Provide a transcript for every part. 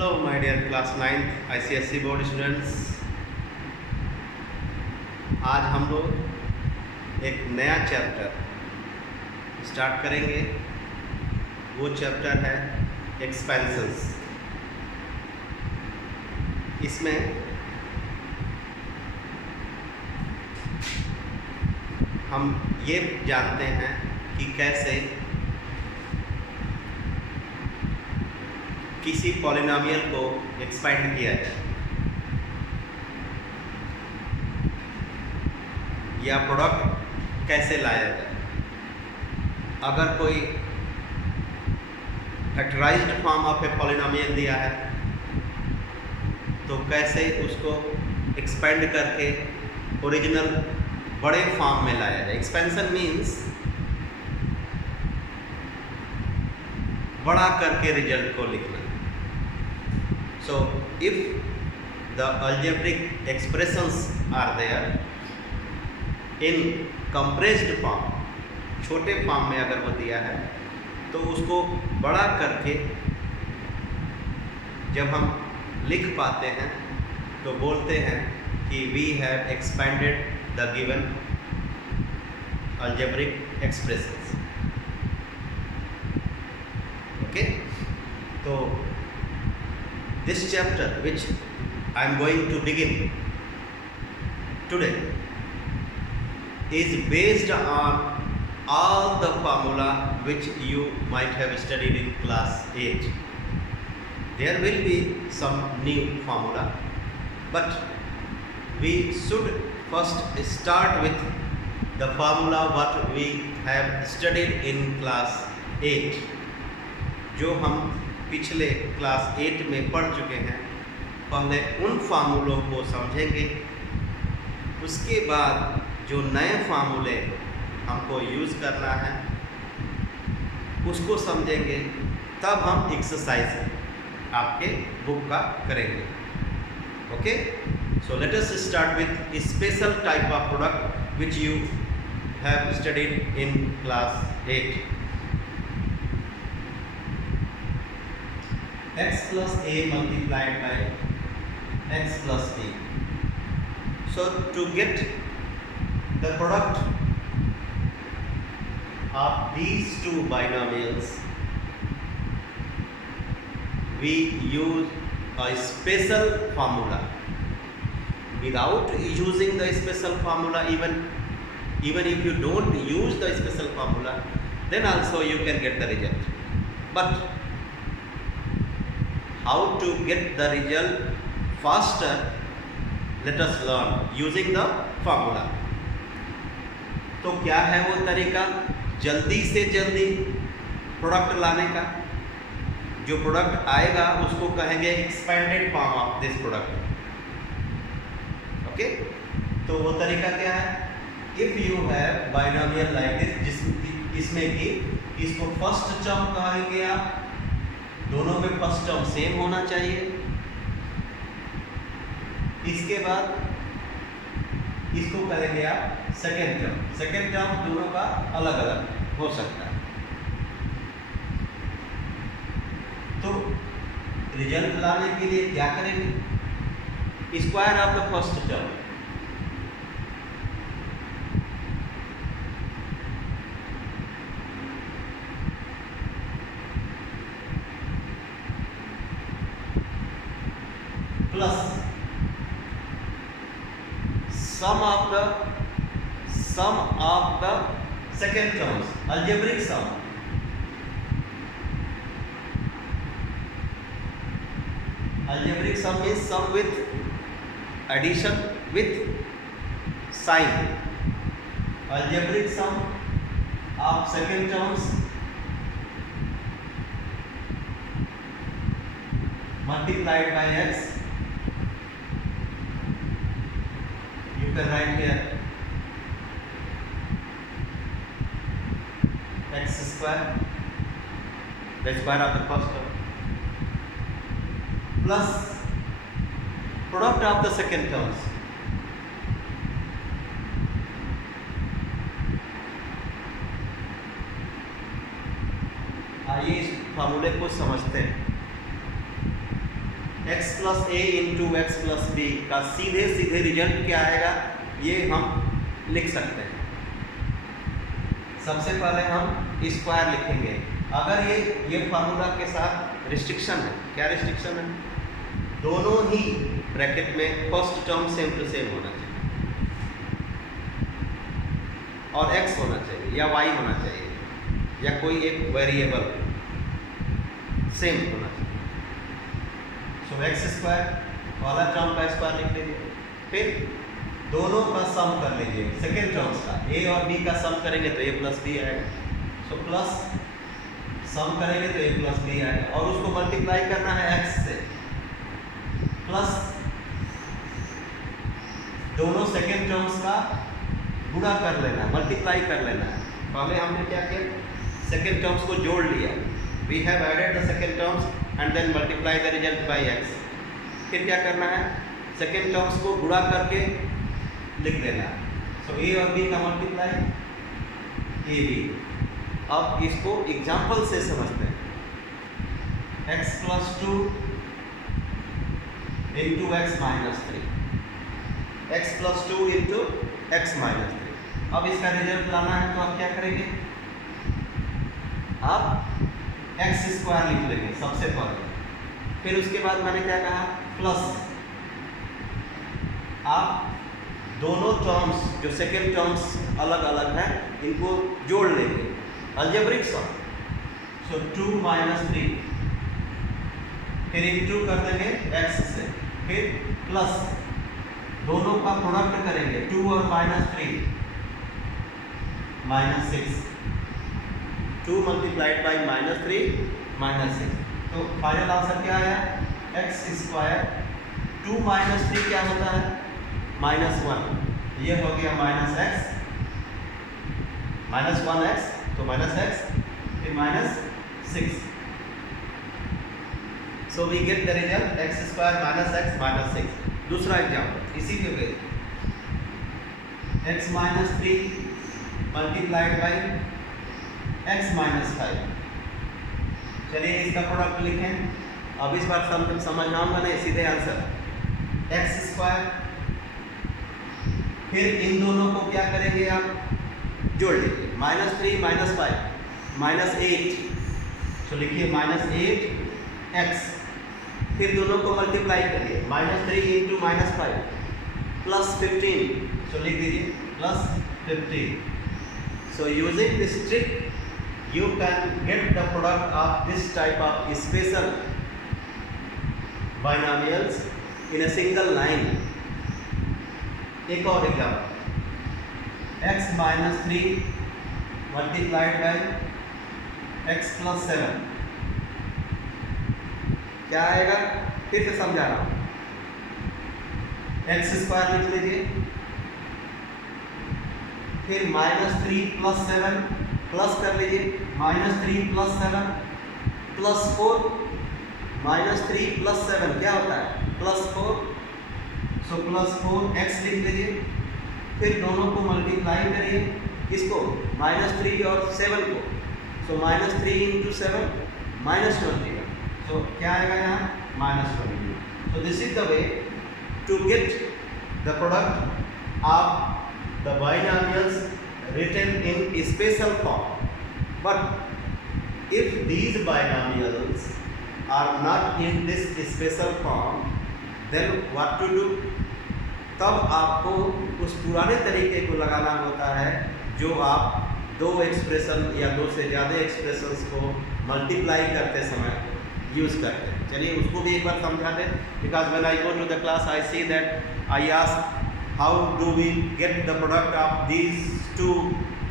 Hello my dear class 9th ICSE board students. आज हम लोग एक नया चैप्टर स्टार्ट करेंगे। वो चैप्टर है एक्सपेंशंस। इसमें हम ये जानते हैं कि कैसे किसी पॉलिनोमियल को एक्सपेंड किया जाए या प्रोडक्ट कैसे लाया जाए। अगर कोई factorised form of a polynomial दिया है तो कैसे उसको एक्सपेंड करके ओरिजिनल बड़े फॉर्म में लाया जाए। एक्सपेंशन मीन्स बड़ा करके रिजल्ट को लिखना। So if the algebraic expressions are there in compressed form, छोटे फॉर्म में अगर वो दिया है तो उसको बड़ा करके जब हम लिख पाते हैं तो बोलते हैं कि we have expanded the given algebraic expressions. Okay, तो this chapter which I am going to begin today is based on all the formula which you might have studied in class 8. There will be some new formula, but we should first start with the formula what we have studied in class 8, जो हम पिछले class 8 में पढ़ चुके हैं। पहले उन फार्मूलों को समझेंगे, उसके बाद जो नए फार्मूले हमको यूज़ करना है उसको समझेंगे, तब हम एक्सरसाइज आपके बुक का करेंगे। Okay, so let us start with special type of product which you have studied in class 8। x plus a multiplied by x plus b. So to get the product of these two binomials, we use a special formula. Without using the special formula, even if you don't use the special formula, then also you can get the result. But how to get the result faster, let us learn using the formula. तो क्या है वो तरीका जल्दी से जल्दी product लाने का? जो प्रोडक्ट आएगा उसको कहेंगे expanded form of this product. Okay, तो वो तरीका क्या है? If you have binomial like this, जिसमें कि इसको फर्स्ट टर्म कहेंगे आप, दोनों में फर्स्ट टर्म सेम होना चाहिए। इसके बाद इसको करेंगे आप सेकेंड टर्म। सेकेंड टर्म दोनों का अलग अलग हो सकता है। तो रिजल्ट लाने के लिए क्या करेंगे? Square of the first term, plus sum of the second terms, algebraic sum. Algebraic sum means sum with addition with sign. Algebraic sum of second terms multiplied by x. You can write here x square, the square of the first term, plus product of the second terms. आइए इस फार्मूले को समझते हैं। x plus ए into x plus B का सीधे सीधे result क्या आएगा ये हम लिख सकते हैं। सबसे पहले हम स्क्वायर लिखेंगे। अगर ये फार्मूला के साथ रिस्ट्रिक्शन है, क्या रिस्ट्रिक्शन है? दोनों ही ब्रैकेट में first term same to same होना चाहिए और x होना चाहिए या y होना चाहिए या कोई एक वेरिएबल सेम होना चाहिए। सो एक्स स्क्वायर वाला टर्म का स्क्वायर लिख लीजिए, फिर दोनों का सम कर लीजिए, सेकेंड टर्म्स का a और b का सम करेंगे तो a प्लस बी आएगा। सो प्लस सम करेंगे तो a प्लस बी आएगा और उसको मल्टीप्लाई करना है x से, प्लस दोनों सेकेंड टर्म्स का गुणा कर लेना है, मल्टीप्लाई कर लेना है। पहले हमने क्या किया, सेकेंड टर्म्स को जोड़ लिया, we have added the second terms and then multiply the result by x। फिर क्या करना है, सेकेंड टर्म्स को गुणा करके लिख देना है। सो a और b का मल्टीप्लाई a b। अब इसको एग्जाम्पल से समझते हैं। x plus 2 into x minus 3, x plus 2 into x minus 3। अब इसका रिजल्ट लाना है तो आप क्या करेंगे, आप एक्स स्क्वायर लिख लेंगे सबसे पहले, फिर उसके बाद मैंने क्या कहा प्लस आप दोनों टर्म्स जो सेकेंड टर्म्स अलग अलग हैं इनको जोड़ लेंगे, अलजेब्रिक सम। सो 2 माइनस 3, फिर इंटू कर देंगे x से, फिर प्लस दोनों का प्रोडक्ट करेंगे 2 और minus 3 minus 6, 2 multiplied by minus 3 minus 6। तो फाइनल आंसर क्या आया, एक्स स्क्वायर 2 माइनस 3 क्या होता है माइनस 1, ये हो गया माइनस एक्स, माइनस 1x तो माइनस एक्स, फिर minus 6। So we get the result x square minus x minus 6। दूसरा एग्जाम्पल इसी के way, x minus 3 multiplied by x minus 5। चलिए इसका प्रोडक्ट लिखें। अब इस बार समझाऊंगा नहीं, सीधे आंसर एक्स स्क्वायर, फिर इन दोनों को क्या करेंगे आप जोड़ लीजिए, माइनस 3 माइनस 5 माइनस 8। तो लिखिए माइनस 8 एक्स, फिर दोनों को मल्टीप्लाई करिए, माइनस 3 इंटू माइनस 5 प्लस 15। सो लिख दीजिए plus 15। So using this trick you can get the product of this type of special binomials in a single line. एक और example, x minus 3 multiplied by x plus 7 क्या आएगा, फिर से समझा रहा हूँ। एक्स स्क्वायर लिख लीजिए, फिर माइनस 3 प्लस 7 प्लस कर लीजिए, minus 3 plus 7 plus 4, minus 3 plus 7 क्या होता है प्लस 4। सो प्लस 4 एक्स लिख लीजिए, फिर दोनों को मल्टीप्लाई करिए, इसको माइनस 3 और 7 को। So minus 3 into 7 minus 21। So क्या आएगा यहाँ minus 21। So this is the way to get the product of the binomials written in special form. But if these binomials are not in this special form, then what to do? तब आपको उस पुराने तरीके को लगाना होता है जो आप दो एक्सप्रेशन या दो से ज़्यादा एक्सप्रेशंस को मल्टीप्लाई करते समय यूज़ करते हैं। चलिए उसको भी एक बार समझा दें, because when I go to the class I see that I ask how do we get the product of these two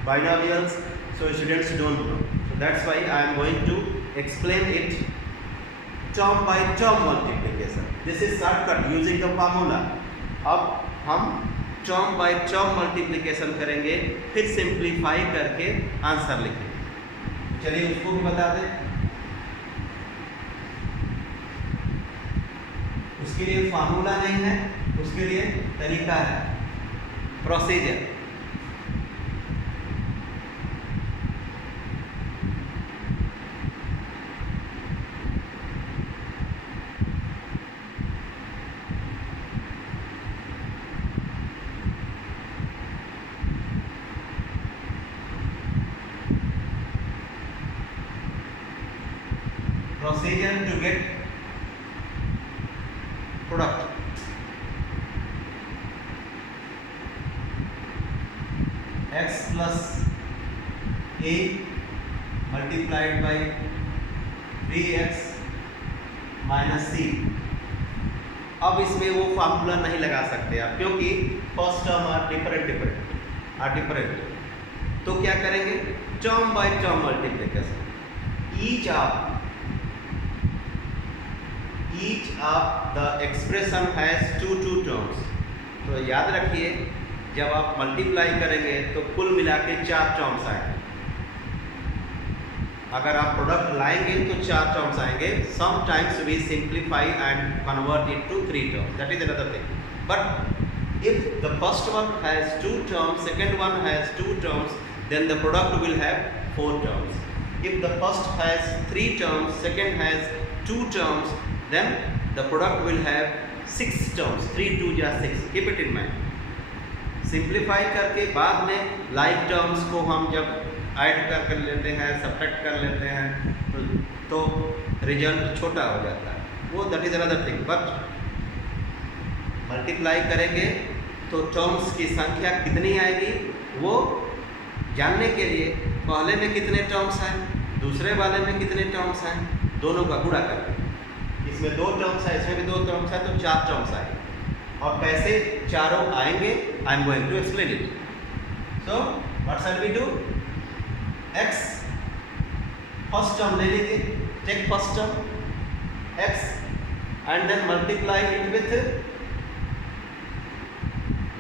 binomials, so students don't know. So that's why I am going to explain it term by term multiplication. This is shortcut using the formula. अब हम term by term multiplication करेंगे, फिर simplify करके answer लिखेंगे। चलिए उसको भी बता दें। उसके लिए फार्मूला नहीं है, उसके लिए तरीका है, procedure. procedure to get product. X plus a multiplied by 3x minus c. अब इसमें वो फार्मूला नहीं लगा सकते आप, क्योंकि फर्स्ट टर्म आर डिफरेंट। तो क्या करेंगे, term by term multiplication. each of the expression has two terms। तो याद रखिए, जब आप मल्टीप्लाई करेंगे तो कुल मिला के 4 टर्म्स आएंगे। अगर आप प्रोडक्ट लाएंगे तो 4 टर्म्स आएंगे। Sometimes we simplify and convert it to 3 terms, that is another thing. But if the first one has 2 terms, second one has 2 terms, then the product will have 4 terms. If the first has 3 terms, second has 2 terms, then the product will have 6 terms. 3 2 या 6, keep it in mind। Simplify करके बाद में like terms को हम जब add कर लेते हैं, सब्ट्रैक्ट कर लेते हैं, तो रिजल्ट छोटा हो जाता है, वो that is another thing. But multiply करेंगे तो टर्म्स की संख्या कितनी आएगी वो जानने के लिए पहले में कितने टर्म्स हैं, दूसरे वाले में कितने टर्म्स हैं, दोनों का गुणा करके। इसमें 2 टर्म्स है, इसमें भी 2 टर्म्स है, तो 4 टर्म्स आएंगे। और कैसे चारों आएंगे, I am going to explain it. So what shall we do, x first term ले लीजिए, take first term x and then multiply it with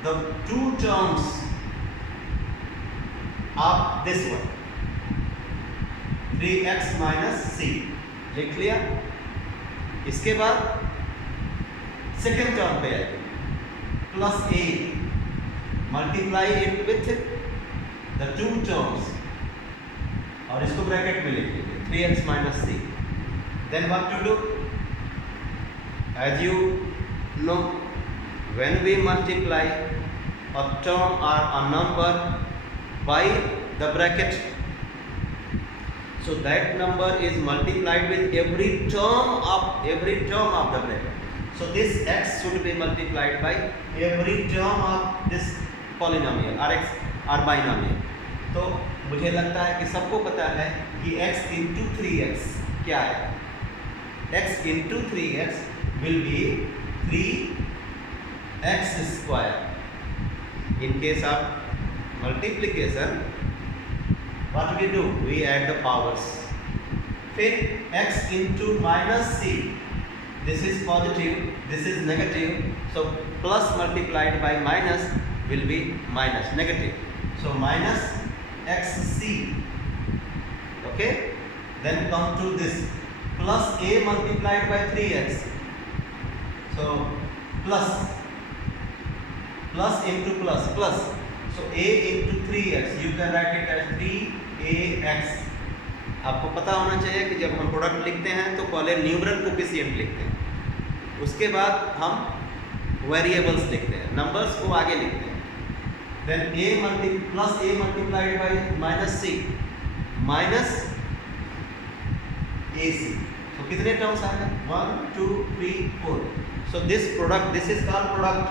the 2 terms of this one, 3x minus c। लिख लिया। इसके बाद second term पे आएगी, plus a, multiply it with the 2 terms, और इसको ब्रैकेट में लिख लीजिए, 3x minus c। Then what to do, as you know, when we multiply a term or a number by the bracket, so that number is multiplied with every term of the bracket। So this x should be multiplied by every term of this polynomial or x or binomial। तो मुझे लगता है कि सबको पता है कि x into 3x क्या है। x into 3x will be 3x square। In case of multiplication, what we do, we add the powers। फिर x into minus c, this is positive, this is negative, so plus multiplied by minus will be minus, negative, so minus xc। okay, then come to this plus a multiplied by 3x, so plus into plus, so a into 3x, you can write it as 3ax। आपको पता होना चाहिए कि जब हम product लिखते हैं तो पहले न्यूमरल कोफिशिएंट लिखते हैं, उसके बाद हम वेरिएबल्स लिखते हैं, नंबर्स को आगे लिखते हैं। Then plus a multiplied by minus c minus ac, तो कितने टर्म्स आ गए, 1 2 3 4। so this is called product।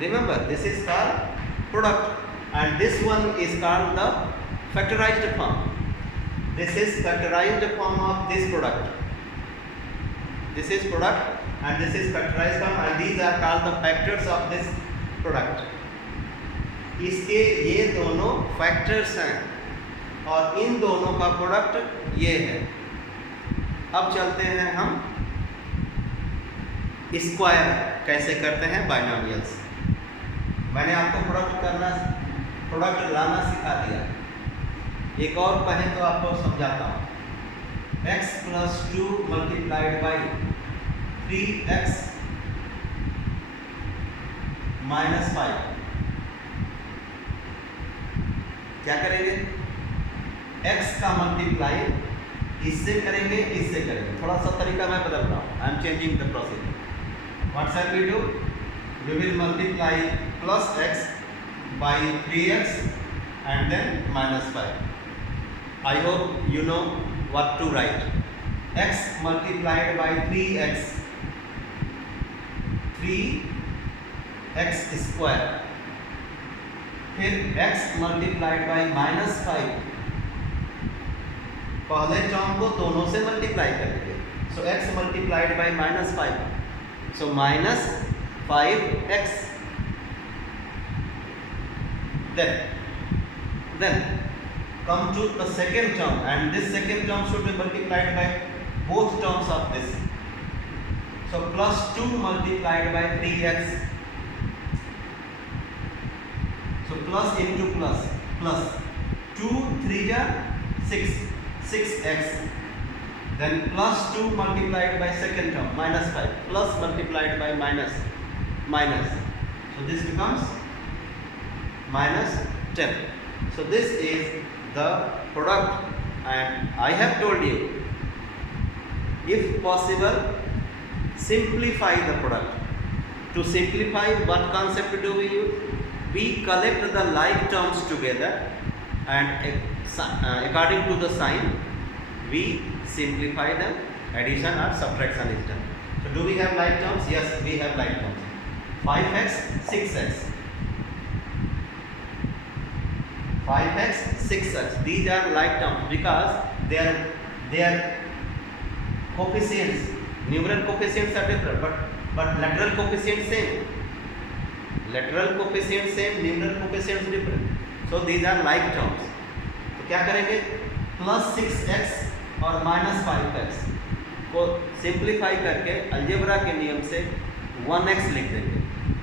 remember, this is called product, and this one is called the factorized form। this is factorized form of this product। this is product and this is factorized form, and these are called the factors of this product। इसके ये दोनों factors हैं और इन दोनों का product ये है। अब चलते हैं हम स्क्वायर कैसे करते हैं बाइनोमियल्स। मैंने आपको प्रोडक्ट लाना सिखा दिया, एक और कहें तो आपको समझाता हूँ। x plus 2 multiplied by 3x minus 5, क्या करेंगे, x का मल्टीप्लाई इससे करेंगे, इससे करेंगे, थोड़ा सा तरीका मैं बदल रहा हूँ, I am changing the procedure. What shall we do, we will multiply plus x by 3x and then minus 5। I hope you know what to write। x multiplied by 3x, 3x square, फिर x multiplied by -5, पहले term को दोनों से multiply करेंगे, सो x multiplied by -5, so -5x, then come to the second term, and this second term should be multiplied by both terms of this, so +2 multiplied by 3x, so plus into plus, plus 2 3 ja 6, 6x, then +2 multiplied by second term -5, plus multiplied by minus, so this becomes -10. So this is the product, and I have told you, if possible, simplify the product. To simplify, what concept do we use? We collect the like terms together, and according to the sign we simplify them. Addition or subtraction is done. So do we have like terms? Yes, we have like terms. 5x 6x, 5x 6x, these are like terms because their coefficients, numeral coefficients are different, but lateral coefficients same, numeral coefficients different, so these are like terms. तो क्या करेंगे, +6x और -5x को simplify करके algebra के नियम से 1x लिख देंगे,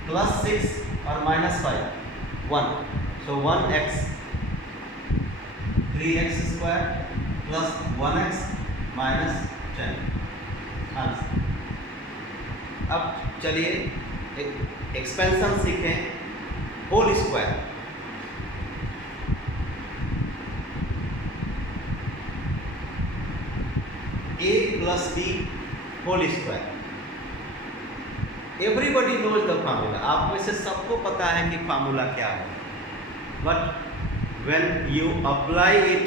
+6 और -5 1, so 1x, 3x square plus 1x minus 10 answer. अब चलिए एक्सपेंशन सीखें, whole square, a plus b whole square, everybody knows the formula, आप में से सबको पता है कि फार्मूला क्या है, but when you apply it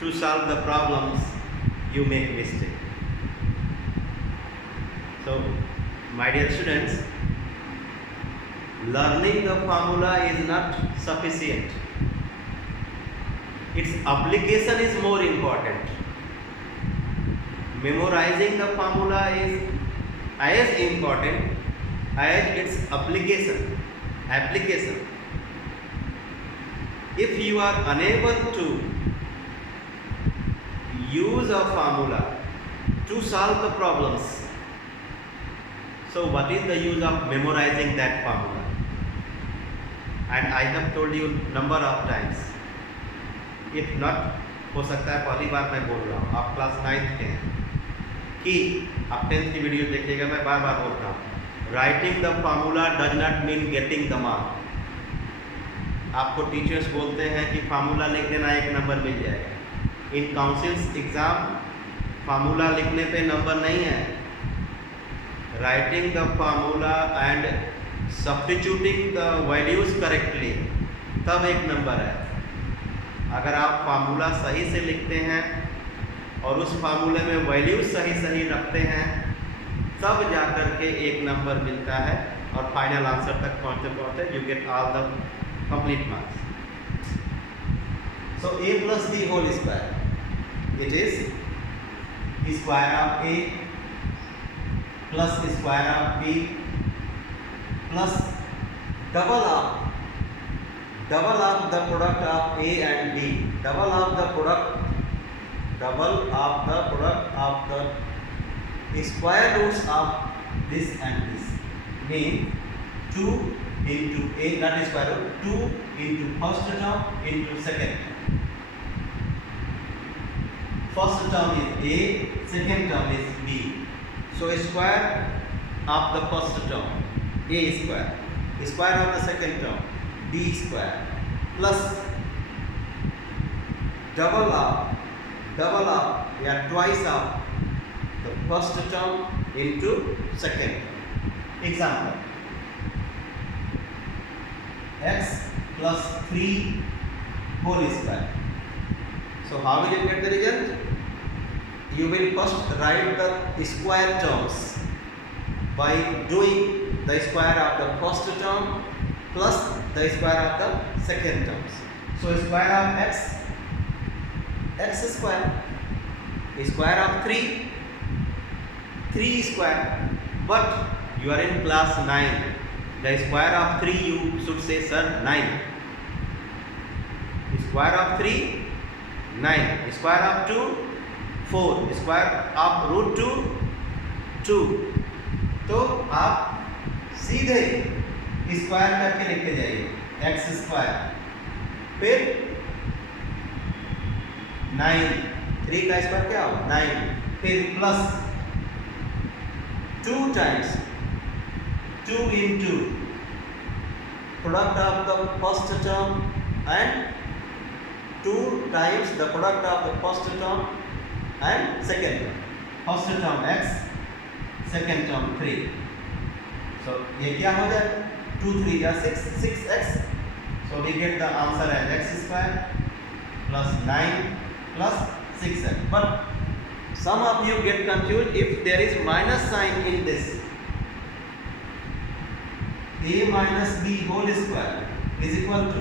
to solve the problems, you make mistake. So my dear students, learning the formula is not sufficient, its application is more important. Memorizing the formula is as important as its application. If you are unable to use a formula to solve the problems, so what is the use of memorizing that formula? And I have told you number of times, if not, हो सकता है पहली बार मैं बोल रहा हूँ, आप class 9th के हैं, कि आप 10th की वीडियो देखिएगा, मैं बार बार बोल रहा हूँ, writing the formula does not mean getting the mark. आपको टीचर्स बोलते हैं कि फार्मूला लिख देना 1 नंबर मिल जाएगा, इन काउंसिल्स एग्ज़ाम फार्मूला लिखने पे नंबर नहीं है, writing the formula and substituting the values correctly तब 1 नंबर है। अगर आप फार्मूला सही से लिखते हैं और उस फार्मूले में वैल्यूज़ सही रखते हैं, तब जाकर के 1 नंबर मिलता है, और फाइनल आंसर तक पहुँचते you get all the complete marks. So a plus b whole square, it is square of a plus square of b plus double of the product of a and b, double of the product of the square roots of this and this, means 2 into a, that is square root, 2 into first term into second term. First term is a, second term is b. So square of the first term a square, square of the second term b square, plus double of yeah, twice of the first term into second term. Example, x plus 3 whole square. So how will you get the result? you will first write the square terms by doing the square of the first term plus the square of the second terms. So square of x, x square, square of 3, 3 square. But you are in class 9. The square of 3 you should say, sir, 9. Square of 3, 9. Square of 2, 4. Square of root 2, 2. तो आप सीधे square करके लिखते जाइए x square, फिर 9, 3 का square क्या हो 9, फिर plus 2 times 2 into product of the first term and 2 times the product of the first term and second term. First term x, second term 3. So ये क्या हो जाए 2 3 या 6, 6x. So we get the answer as x square plus 9 plus 6x. But some of you get confused if there is minus sign in this. A minus b whole square is equal to,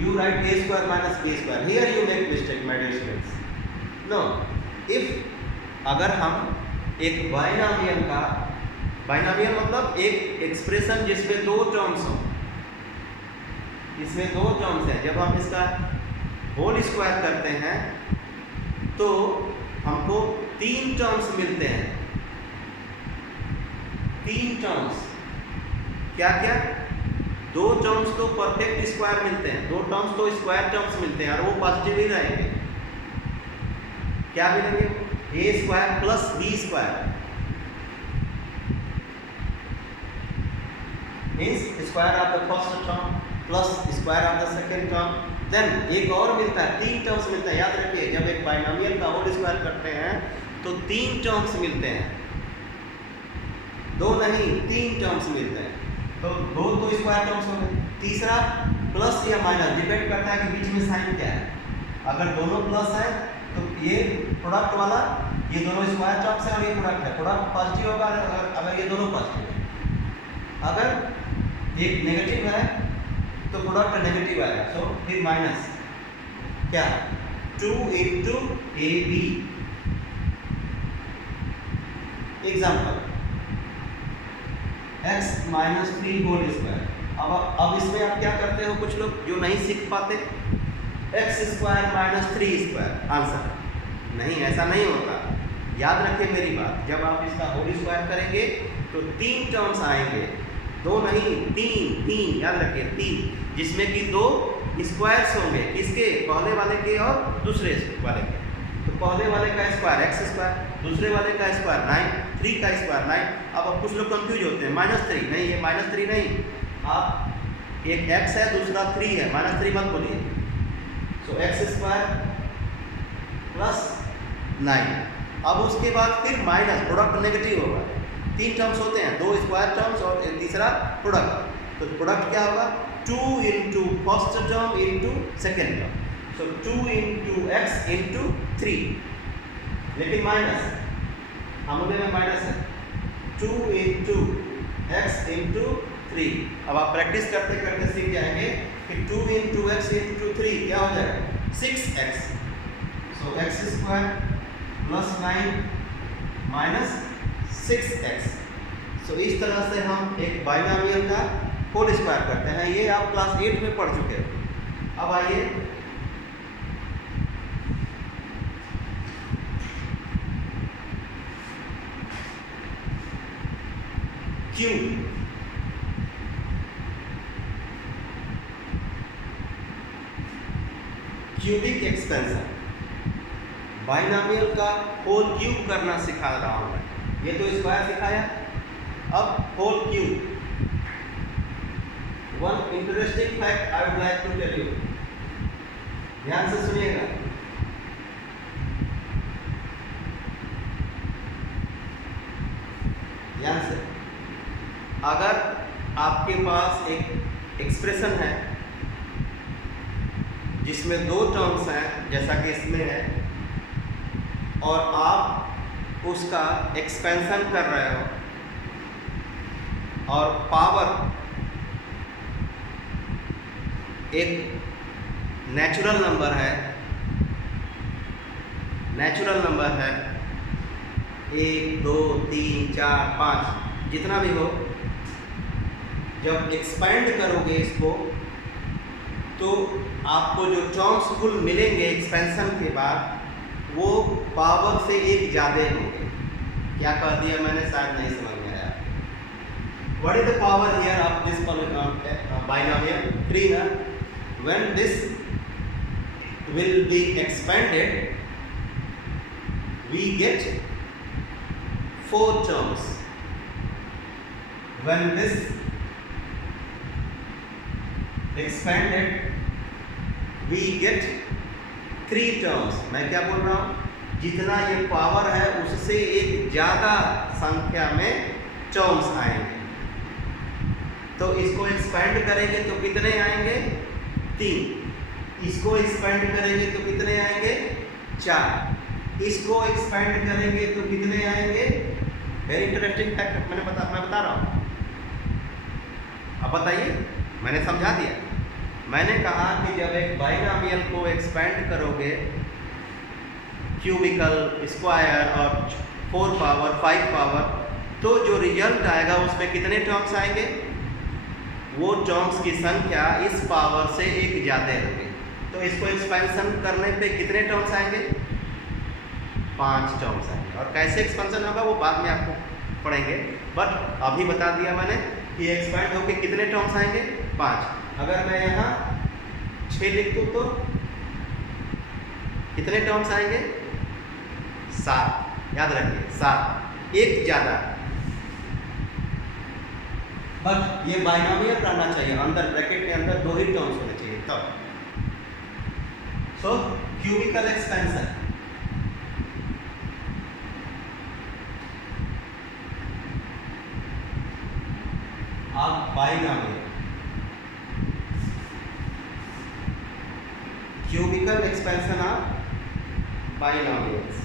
you write a square minus b square. Here you make mistake, my dear students. No, if अगर हम एक binomial का, binomial मतलब एक expression जिसमें दो terms हो, इसमें दो टर्म्स हैं, जब हम इसका होल स्क्वायर करते हैं तो हमको 3 टर्म्स मिलते हैं। 3 टर्म्स क्या क्या? 2 टर्म्स तो परफेक्ट स्क्वायर मिलते हैं, 2 टर्म्स तो स्क्वायर टर्म्स मिलते हैं और वो पॉजिटिव ही रहेंगे। क्या मिलेंगे? A square plus B square means square of the first term plus square of the second term. Then एक और मिलता है, 3 टर्म्स मिलते हैं। याद रखिए, जब एक बाइनोमियल का होल स्क्वायर करते हैं तो 3 टर्म्स मिलते हैं, 2 नहीं 3 टर्म्स मिलते हैं। तो 2 तो स्क्वायर टर्म्स हो गए, तीसरा प्लस या माइनस डिपेंड करता है कि बीच में साइन क्या है। अगर दोनों प्लस है तो ये प्रोडक्ट वाला, ये दोनों स्क्वायर टर्म्स है और ये प्रोडक्ट है, प्रोडक्ट पॉजिटिव होगा अगर ये दोनों पॉजिटिव है। अगर एक नेगेटिव है तो प्रोडक्ट नेगेटिव आएगा। सो फिर माइनस क्या 2 into AB। Example x minus 3 whole square. अब इसमें आप क्या करते हो, कुछ लोग जो नहीं सीख पाते, x square minus 3 square answer. नहीं, ऐसा नहीं होता। याद रखिए मेरी बात, जब आप इसका होल स्क्वायर करेंगे तो 3 टर्म्स आएंगे, 2 नहीं 3, याद रखिए 3, जिसमें कि 2 स्क्वायर्स होंगे, किसके? पहले वाले के और दूसरे वाले के। तो पहले वाले का स्क्वायर x स्क्वायर, दूसरे वाले का स्क्वायर 9, 3 का स्क्वायर 9। अब कुछ लोग कंफ्यूज होते हैं, -3 नहीं, ये -3 नहीं, आप एक x है दूसरा 3 है, -3 मत बोलिए। सो x स्क्वायर प्लस 9। अब उसके बाद फिर माइनस, प्रोडक्ट नेगेटिव होगा। 3 टर्म्स होते हैं, 2 स्क्वायर टर्म्स और तीसरा प्रोडक्ट। तो प्रोडक्ट क्या होगा? 2 into first term into second term. So 2 into x into 3, लेकिन माइनस, हमने में माइनस है, 2 into x into 3। अब आप प्रैक्टिस करते करते सीख जाएंगे कि 2 into x into 3 क्या हो जाएगा? 6x। सो x square plus 9 minus 6x। सो इस तरह से हम एक बाइनोमियल का होल स्क्वायर करते हैं। ये आप क्लास 8 में पढ़ चुके हो। अब आइए क्यूबिक एक्सपेंशन। बाइनोमियल का होल क्यूब करना सिखा रहा हूं मैं। ये तो स्क्वायर सिखाया, अब whole cube. One interesting fact I would like to tell you, ध्यान से सुनिएगा। ध्यान से, अगर आपके पास एक एक्सप्रेशन है जिसमें 2 टर्म्स हैं, जैसा कि इसमें है और आप उसका एक्सपेंशन कर रहे हो और पावर एक नेचुरल नंबर है, 1 2 3 4 5 जितना भी हो, जब एक्सपेंड करोगे इसको तो आपको जो टर्म्स कुल मिलेंगे एक्सपेंशन के बाद वो पावर से एक ज़्यादा होंगे। क्या कह दिया मैंने, शायद नहीं समझ में आया। What is the power here of this binomial? 3 ना। When this will be expanded we get 4 terms. When this expanded we get 3 terms. मैं क्या बोल रहा हूँ, जितना ये पावर है उससे एक ज़्यादा संख्या में टर्म्स आएंगे। तो इसको एक्सपेंड करेंगे तो कितने आएंगे? 3। इसको एक्सपेंड करेंगे तो कितने आएंगे? 4। इसको एक्सपेंड करेंगे तो कितने आएंगे? वेरी इंटरेस्टिंग फैक्ट मैं बता रहा हूँ। अब बताइए, मैंने समझा दिया। मैंने कहा कि जब एक बाइनोमियल को एक्सपेंड करोगे क्यूबिकल, स्क्वायर और 4 पावर 5 पावर, तो जो रिजल्ट आएगा उसमें कितने टर्म्स आएंगे? वो टर्म्स की संख्या इस पावर से एक ज़्यादा होगी। तो इसको एक्सपेंशन करने पे कितने टर्म्स आएंगे? 5 टर्म्स आएंगे। और कैसे एक्सपेंशन होगा वो बाद में आपको पढ़ेंगे, बट अभी बता दिया मैंने कि एक्सपेंड होकर कितने टर्म्स आएंगे? 5। अगर मैं यहाँ 6 लिख दूँ तो कितने टर्म्स आएंगे? 7। याद रखिए 7, एक ज़्यादा। बट ये बाइनोमियल रहना चाहिए, अंदर ब्रैकेट के अंदर 2 ही टर्म्स होने चाहिए तब। So cubical expansion, of binomial, cubical expansion of binomials.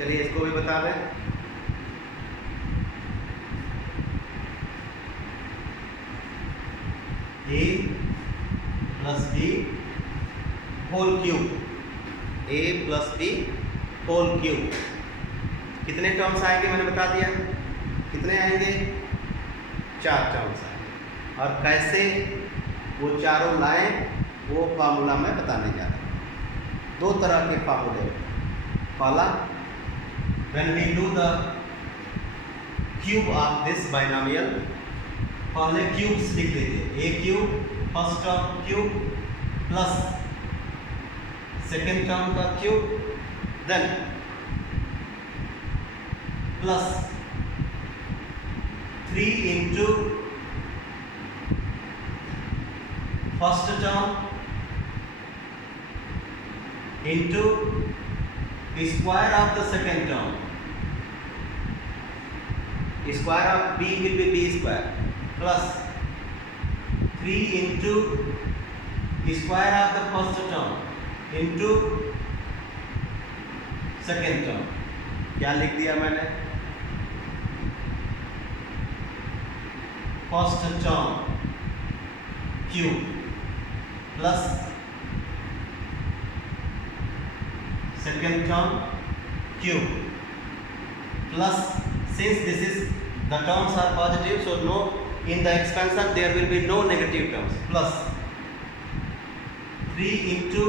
चलिए इसको भी बता दें। a plus b whole cube, a plus b whole cube कितने टर्म्स आएंगे मैंने बता दिया। कितने आएंगे? 4 टर्म्स आएंगे। और कैसे वो चारों लाएं वो फार्मूला मैं बताने जा रहा हूँ। 2 तरह के फार्मूले होते हैं। पहला, when we do the cube of this binomial, पहले क्यूब्स लिख लीजिए। a cube first term cube plus second term का cube, then plus 3 into first term into square of the second term. Square of b will be b square plus 3 into square of the first term into second term. क्या लिख दिया मैंने? First term cube plus second term cube plus, since this is the terms are positive, so no, in the expansion there will be no negative terms, plus 3 into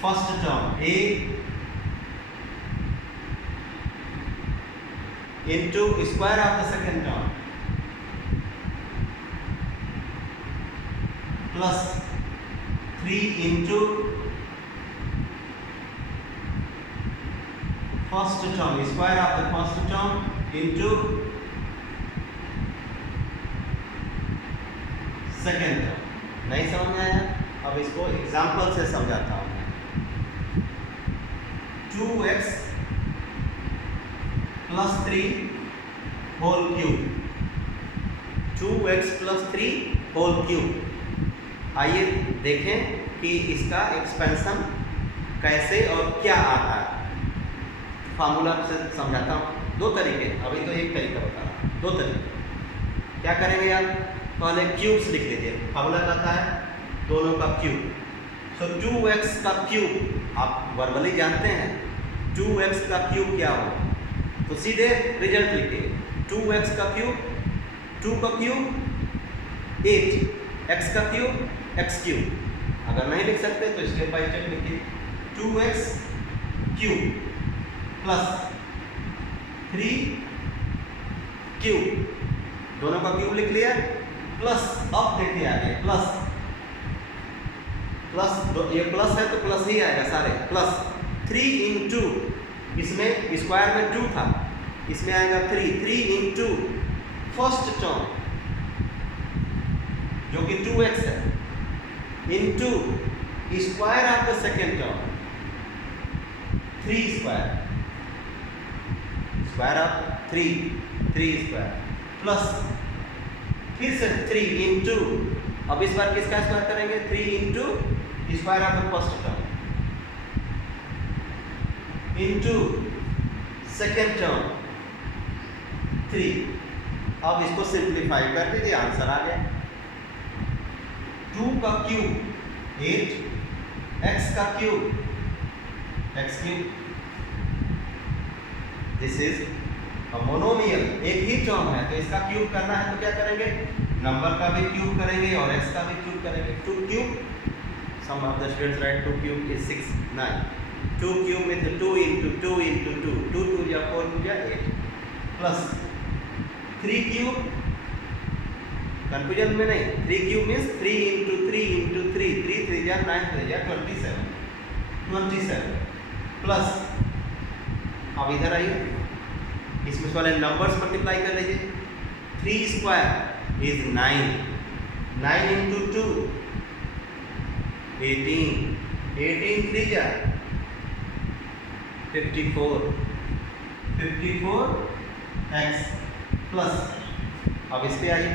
first term a into square of the second term plus 3 into first term, square of the first term into second term. नहीं समझ में आया? अब इसको example से समझाता हूँ। 2 2x plus 3 whole cube, 2x plus 3 whole cube. आइए देखें कि इसका एक्सपेंशन कैसे और क्या आता है। फार्मूला से समझाता हूँ। दो तरीके, अभी तो एक तरीका बता रहा हूँ, दो तरीके। क्या करेंगे आप, पहले क्यूब्स लिख लीजिए। फार्मूला कहता है दोनों का क्यूब। सो 2x का क्यूब आप वर्बली जानते हैं, 2x का क्यूब क्या होगा, तो सीधे रिजल्ट लिखिए। 2x का क्यूब, 2 का क्यूब 8, x का क्यूब x क्यूब। अगर नहीं लिख सकते तो स्टेप बाय स्टेप लिखिए। 2x क्यूब प्लस 3 क्यूब, दोनों का क्यूब लिख लिया, प्लस अब देखिए आगे प्लस ये प्लस है तो प्लस ही आएगा सारे, प्लस 3 इंटू, इसमें स्क्वायर में 2 था, इसमें आएगा 3 इंटू फर्स्ट टर्म जो कि 2x है, into square of the second term 3 square, square of 3 square, plus फिर से 3 इंटू, अब इस बार किसका स्क्वायर करेंगे, 3 into square of the first term into second term 3। अब इसको सिंप्लीफाई कर दीजिए, आंसर आ गया। 2 का क्यूब 8, x का cube x cube. This is a monomial, एक ही टर्म है तो इसका क्यूब करना है तो क्या करेंगे, नंबर का भी क्यूब करेंगे और x का भी क्यूब करेंगे। 2 cube, some of the students write 2 cube is 6 9, 2 cube में 2 इंटू 2 इंटू 2, 2 2 या 4 2 या 8, प्लस 3 क्यूब, कंफ्यूजन में नहीं, 3 क्यूब मीन्स 3 इंटू 3 इंटू 3, 3 3 या 9 3 या 27, प्लस अब इधर आइए, इसमें वाले नंबर्स मल्टीप्लाई कर लीजिए। 3 स्क्वायर इज 9, 9 इंटू 2 18, 18 3 जा 54, 54x प्लस, अब इस पे आइए,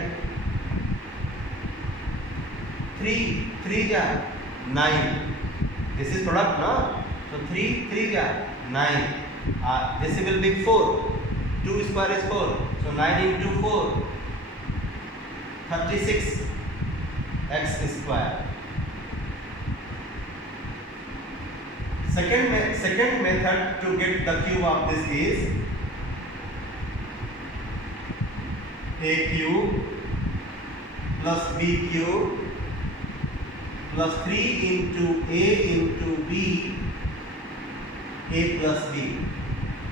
3 जा 9, दिस इज प्रोडक्ट ना, तो 3 जा 9, this will be 4, 2 square is 4, so 9 into 4 36 x square। Second method to get the cube of this is a cube plus b cube plus 3 into a into b, a plus b।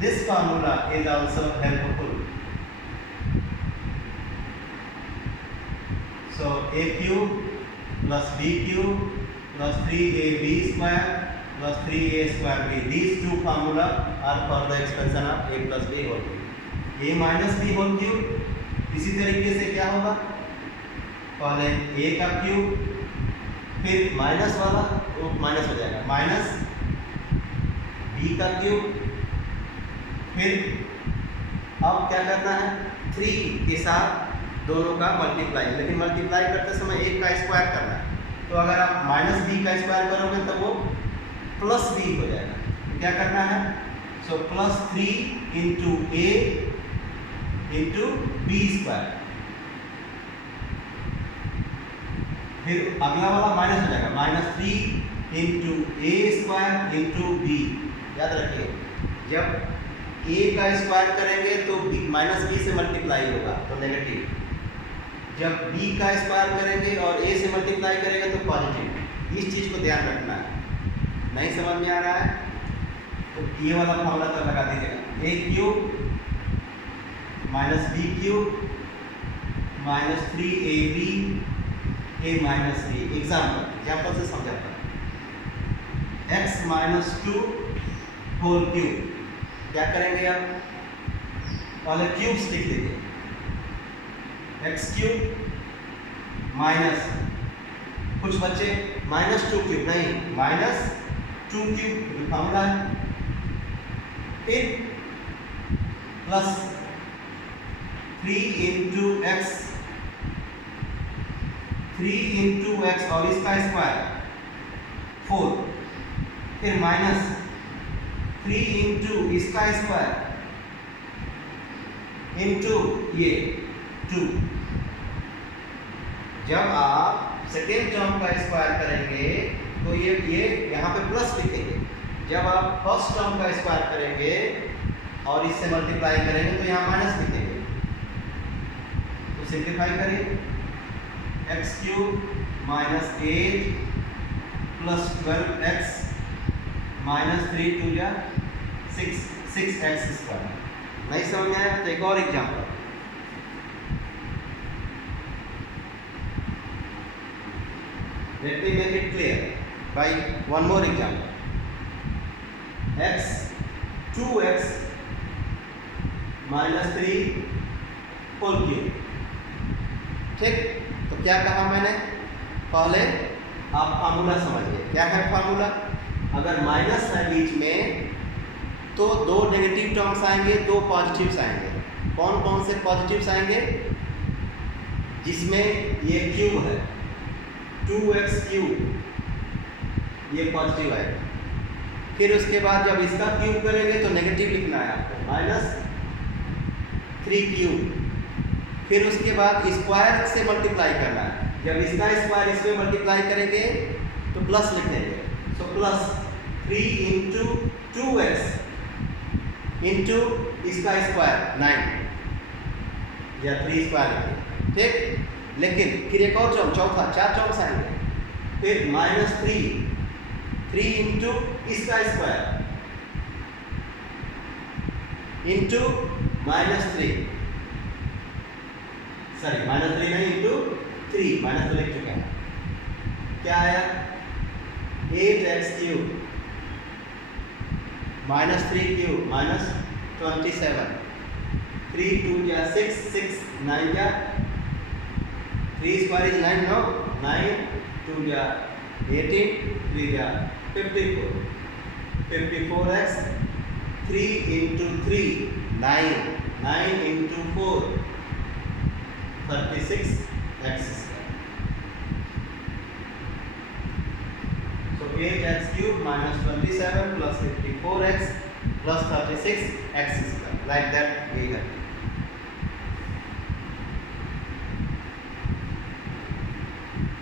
This formula is also helpful. So a cube plus b cube plus 3ab square plus 3a square b. These two formula are for the expansion of a plus b whole cube. a minus b whole cube, इसी तरीके से क्या होगा, पहले a का cube, फिर minus वाला वो माइनस हो जाएगा, माइनस b का क्यूब, फिर अब क्या करना है, 3 के साथ दोनों का मल्टीप्लाई, लेकिन मल्टीप्लाई करते समय एक का स्क्वायर करना है, तो अगर आप माइनस बी का स्क्वायर करोगे तो वो प्लस बी हो जाएगा। तो क्या करना है, सो प्लस 3 इंटू ए इंटू बी स्क्वायर, फिर अगला वाला माइनस हो जाएगा, माइनस 3 इंटू ए स्क्वायर इंटू बी। याद रखिए, जब ए का स्क्वायर करेंगे तो माइनस बी से मल्टीप्लाई होगा तो नेगेटिव, जब बी का स्क्वायर करेंगे और ए से मल्टीप्लाई करेंगे तो पॉजिटिव। इस चीज़ को ध्यान रखना है। नहीं समझ में आ रहा है तो ये वाला फॉर्मूला तो लगा दीजिएगा, A cube minus B cube minus 3ab A minus B. Example से समझाता हूँ। एक्स माइनस 2 होल क्यूब, क्या करेंगे आप, पहले क्यूब्स लिख लीजिए, एक्स क्यूब माइनस कुछ बच्चे माइनस 2 क्यूब, नहीं माइनस 2 क्यूब फॉर्मूला है, फिर plus 3 into x, 3 into x और इसका स्क्वायर 4, फिर माइनस 3 इंटू इसका स्क्वायर इंटू ये 2। जब आप सेकेंड टर्म का स्क्वायर करेंगे तो ये यहाँ पे प्लस लिखेंगे। जब आप फर्स्ट टर्म का स्क्वायर करेंगे और इससे मल्टीप्लाई करेंगे तो यहाँ माइनस लिखेंगे। तो सिंप्लीफाई करिए, x cube minus 8 plus 12x minus 3 2 जा 6x स्क्वायर। नहीं समझ में आया तो एक और example, let me make it clear by one more example. x 2x minus 3 whole cube। ठीक, तो क्या कहा मैंने? पहले आप फार्मूला समझिए। क्या है फार्मूला? अगर माइनस है बीच में तो 2 नेगेटिव टर्म्स आएंगे, 2 पॉजिटिव्स आएंगे। कौन कौन से पॉजिटिव्स आएंगे? जिसमें ये क्यूब है 2x क्यूब, ये पॉजिटिव आएगा। फिर उसके बाद जब इसका क्यूब करेंगे तो नेगेटिव लिखना है आपको, माइनस 3 क्यूब। फिर उसके बाद स्क्वायर से मल्टीप्लाई करना है। जब इसका स्क्वायर इसमें मल्टीप्लाई करेंगे तो प्लस लिखेंगे। So plus 3 into 2x into इसका स्क्वायर 9 या 3 स्क्वायर लिखेंगे। ठीक, लेकिन फिर एक और टर्म, चौथा, 4 टर्म्स आएंगे। फिर माइनस 3 इंटू इसका square into minus 3, sorry minus 3 नहीं, इंटू 3, माइनस 3 लिख चुका है। क्या आया? 8x cube minus 3 cube minus 27, 3 2 जा 6 6 9 जा 3 स्क्वायर इज 9, नो 9 2 जा 18 3 जा 54, 54x 3 into 3 9 9 into 4 36x square. So 8x cube minus 27 plus 54x plus 36x square. Like that we have.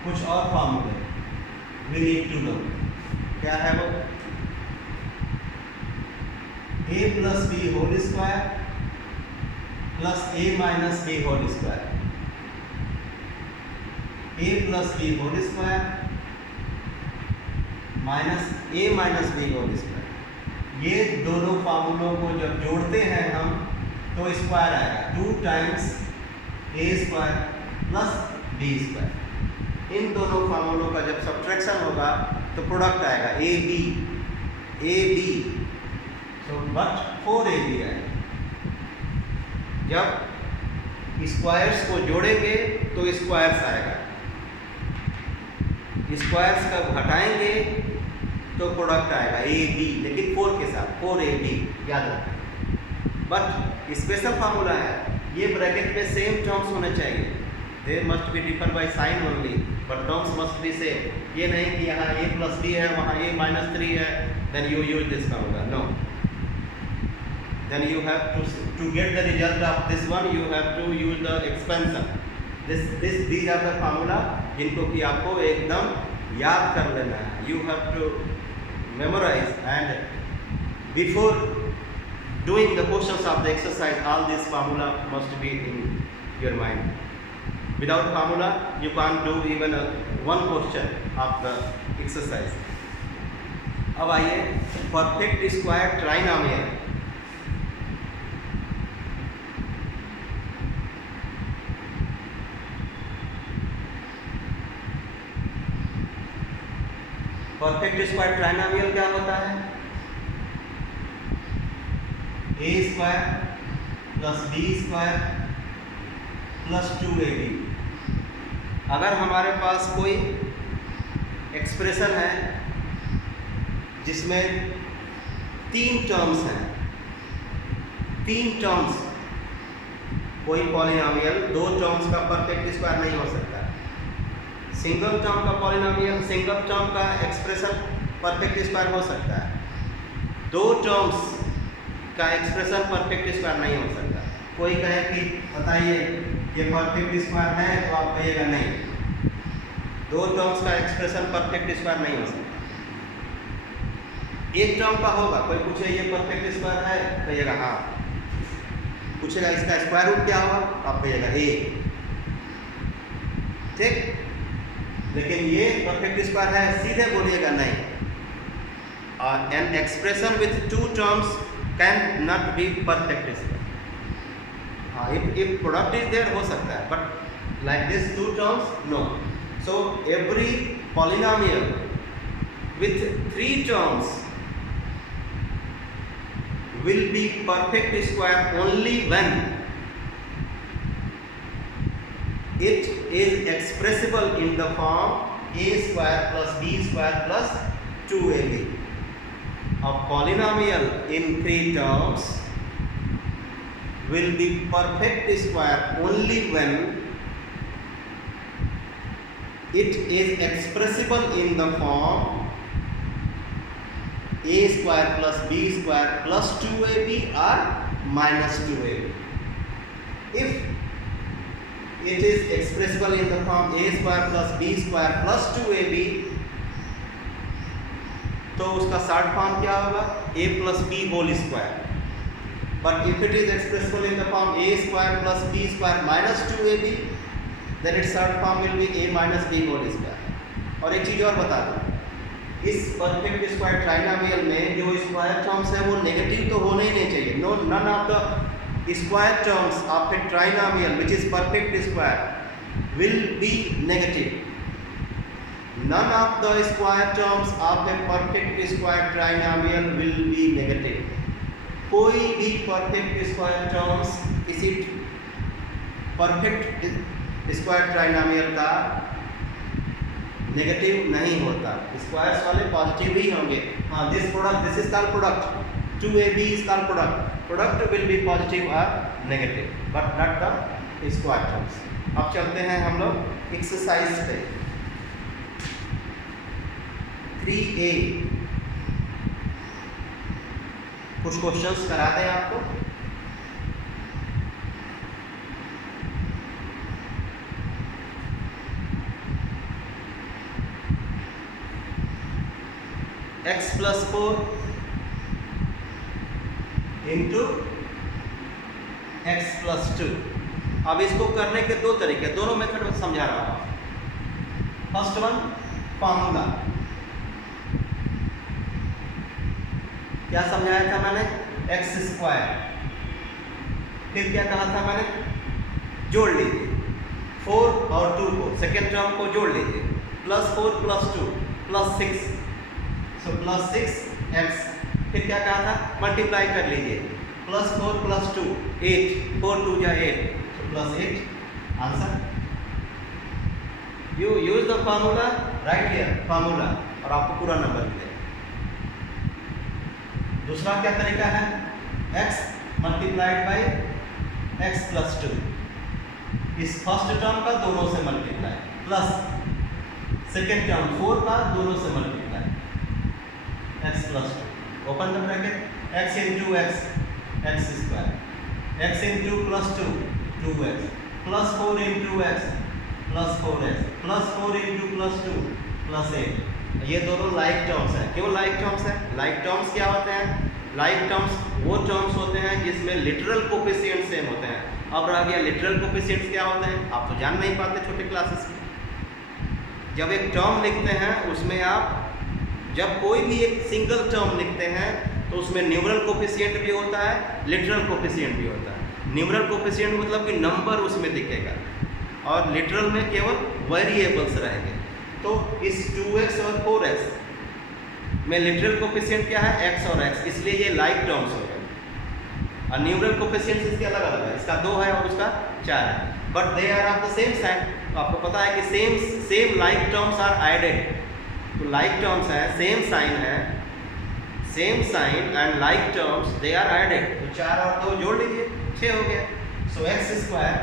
कुछ और फॉर्मूले we need to know. क्या है वो? a plus b whole square plus a minus b whole square, a plus b whole square minus a minus b whole square. ये दोनों फार्मूलों को जब जोड़ते हैं हम तो स्क्वायर आएगा 2 times a square plus b square. इन दोनों फार्मूलों का जब सब्ट्रैक्शन होगा तो प्रोडक्ट आएगा ab, तो बट 4ab आएगा। जब स्क्वायर्स को जोड़ेंगे तो स्क्वायर्स आएगा, स्क्वायर्स का घटाएंगे तो प्रोडक्ट आएगा ab, लेकिन 4 के साथ 4ab, याद रखें। बट स्पेशल फार्मूला है, ये ब्रैकेट में सेम टर्म्स होने चाहिए। There must be differ by sign only, but terms must be same. ये नहीं कि यहाँ a प्लस b है, वहाँ a माइनस 3 है, then you use this formula, no. Then you have to get the result of this one, you have to use the expansion. These are the formula जिनको कि आपको एकदम याद कर लेना है. You have to memorize, and before doing the questions of the exercise, all this formula must be in your mind. Without formula, you can't do even one question of the exercise. अब आइए perfect square trinomial. Perfect square trinomial क्या होता है? A square plus B square plus 2ab. अगर हमारे पास कोई expression है जिसमें 3 टर्म्स हैं, 3 टर्म्स, कोई पॉलिनोमियल 2 टर्म्स का परफेक्ट स्क्वायर नहीं हो सकता। सिंगल टर्म का पॉलिनोमियल, सिंगल टर्म का एक्सप्रेशन परफेक्ट स्क्वायर हो सकता है, 2 टर्म्स का एक्सप्रेशन परफेक्ट स्क्वायर नहीं हो सकता। कोई कहे कि बताइए ये परफेक्ट स्क्वायर है, तो आप कहिएगा नहीं, 2 टर्म्स का एक्सप्रेशन परफेक्ट स्क्वायर नहीं हो सकता। एक टर्म का होगा, कोई पूछे ये परफेक्ट स्क्वायर है, कहिएगा हाँ, पूछेगा इसका स्क्वायर रूट क्या होगा, आप कहिएगा ए, ठीक। लेकिन ये परफेक्ट स्क्वायर है, सीधे बोलिएगा नहीं। An expression with 2 terms can not be perfect square. हाँ, इफ प्रोडक्ट इज देयर हो सकता है, but like this 2 terms no. So every polynomial with 3 terms will be perfect square only when it is expressible in the form a square plus b square plus 2ab. A polynomial in 3 terms will be perfect square only when it is expressible in the form a square plus b square plus 2ab or minus 2ab. If it is expressible in the form a square plus b square plus 2ab, तो उसका short form क्या होगा, a plus b whole square. But if it is expressible in the form a square plus b square minus 2ab, then its short form will be a minus b whole square. और एक चीज़ और बता दूँ, इस perfect square trinomial में जो square terms है वो नेगेटिव तो होने ही नहीं चाहिए। No, none of the square terms of a trinomial which is perfect square will be negative. None of the square terms of a perfect square trinomial will be negative. कोई भी perfect square terms किसी perfect square trinomial का negative नहीं होता, squares वाले positive ही होंगे। हाँ, this product, this is called product, 2ab is called product, product will be positive और negative but not the square terms. अब चलते हैं हम लोग एक्सरसाइज पे 3a। कुछ क्वेश्चंस करा दें आपको। x plus 4 into x plus 2। अब इसको करने के 2 तरीके, दोनों मेथड में समझा रहा हूँ। First one, formula. क्या समझाया था मैंने, एक्स स्क्वायर, फिर क्या कहा था मैंने, जोड़ लीजिए 4 और 2 को, सेकेंड टर्म को जोड़ लीजिए, +4 + 2 +6, सो +6x। फिर क्या कहा था, मल्टीप्लाई कर लीजिए, +4 + 2 8, 4 2 जा 8, so +8 answer. You use the formula, right here formula, और आपको पूरा नंबर मिलेगा। दूसरा क्या तरीका है, x मल्टीप्लाइड बाई x + 2, इस फर्स्ट टर्म का दोनों से मल्टीप्लाई, प्लस सेकेंड टर्म 4 का दोनों से multiply, x + 2, open the bracket, x into x, x square, x into +2 2x, +4 into x +4x, +4 into +2 +8। ये दोनों लाइक टर्म्स हैं। क्यों लाइक टर्म्स हैं? लाइक टर्म्स क्या होते हैं, लाइक टर्म्स वो टर्म्स होते हैं जिसमें लिटरल कोफिशिएंट सेम होते हैं। अब रह गया लिटरल कोफिशिएंट्स क्या होते हैं, आप तो जान नहीं पाते छोटे क्लासेस में। जब एक टर्म लिखते हैं उसमें आप जब कोई भी एक सिंगल टर्म लिखते हैं तो उसमें न्यूमरल कोफिशिएंट भी होता है, लिटरल कोफिशिएंट भी होता है। न्यूमरल कोफिशिएंट मतलब कि नंबर उसमें दिखेगा, और लिटरल में केवल वेरिएबल्स रहेंगे। तो इस 2x और 4x में लिटरल कोफिशिएंट क्या है, x और x, इसलिए ये लाइक टर्म्स हो गए। और न्यूमरल कोफिशिएंट्स इसके अलग अलग है, इसका 2 है और उसका 4 है, but they are of the same sign. तो आपको पता है कि same like terms are added. तो लाइक टर्म्स है, सेम साइन है, same sign and like terms they are added, तो 4 और 2 जोड़ लीजिए, 6 हो गया। So x square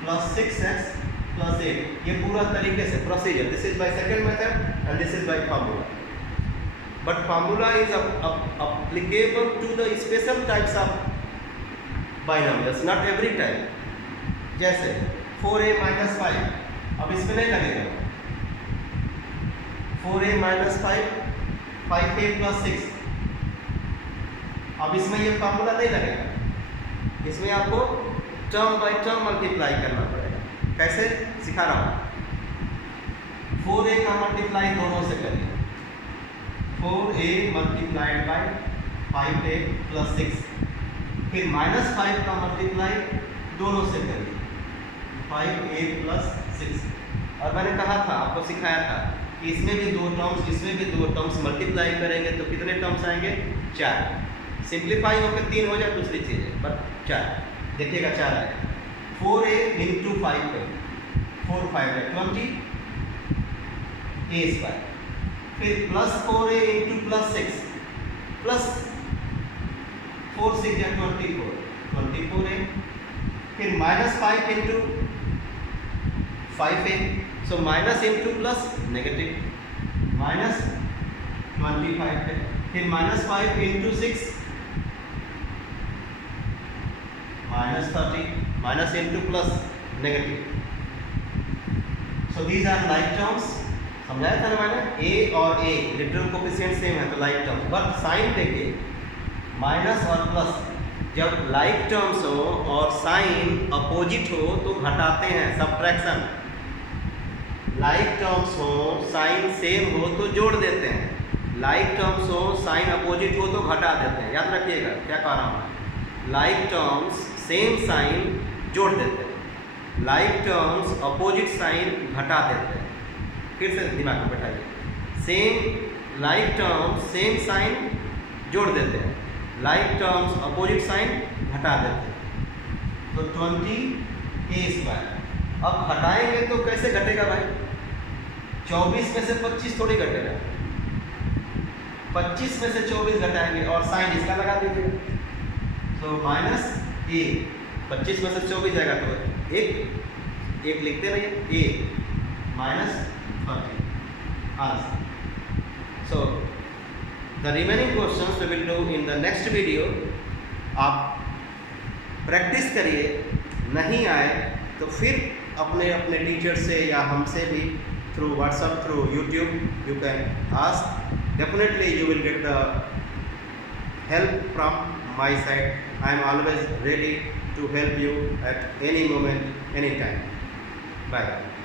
plus 6x plus 8, ये पूरा तरीके से procedure, this is by second method and this is by formula, but formula is applicable to the special types of binomials, not every time। जैसे 4a minus 5, अब इसमें नहीं लगेगा 4a minus 5 5a plus 6, अब इसमें ये फार्मूला नहीं लगेगा, इसमें आपको टर्म बाय टर्म मल्टीप्लाई करना पड़ेगा। कैसे सिखा रहा हूँ, 4a का मल्टीप्लाई दोनों से करिए, 4a multiplied by 5a plus 6, फिर माइनस 5 का मल्टीप्लाई दोनों से करिए, 5a प्लस 6। और मैंने कहा था, आपको सिखाया था कि इसमें भी 2 टर्म्स, इसमें भी 2 टर्म्स मल्टीप्लाई करेंगे तो कितने टर्म्स आएंगे, 4। सिंप्लीफाई होकर 3 हो जाए दूसरी चीज़ है, बट 4, देखिएगा 4 आएगा। 4a इंटू 5 पे 4 5 है 20 a स्क्वायर, फिर plus 4a into plus 6 plus 4 6 या 24a, फिर minus 5 into 5a, so minus into plus negative minus 25 है, फिर minus 5 into 6 minus 30, minus into plus negative. So these are like terms, समझाया था ना मैंने, a और a लिटरल कोफिशिएंट सेम है तो लाइक टर्म्स, बट साइन देखिए माइनस और प्लस, जब लाइक टर्म्स हो और साइन अपोजिट हो तो घटाते हैं, सब्ट्रैक्शन। लाइक टर्म्स हो साइन सेम हो तो जोड़ देते हैं, लाइक टर्म्स हो साइन अपोजिट हो तो घटा देते हैं। याद रखिएगा क्या कह रहा हूँ मैं, लाइक टर्म्स सेम साइन जोड़ देते हैं, लाइक टर्म्स अपोजिट साइन घटा देते हैं। फिर से दिमाग में बैठाइए, same like terms same sign जोड़ देते हैं, लाइक टर्म्स अपोजिट साइन घटा देते हैं। तो 20a स्क्वायर, अब घटाएंगे तो कैसे घटेगा भाई, 24 में से 25 थोड़ी घटेगा, 25 में से 24 घटाएंगे और साइन इसका लगा दीजिएगा, तो माइनस a, 25 में से 24 जाएगा तो एक लिखते रहिए, a minus 30 answer. So the remaining questions we will do in the next video. आप प्रैक्टिस करिए, नहीं आए तो फिर अपने अपने टीचर से या हमसे भी through WhatsApp, through YouTube you can ask, definitely you will get the help from my side. I am always ready to help you at any moment, any time. Bye.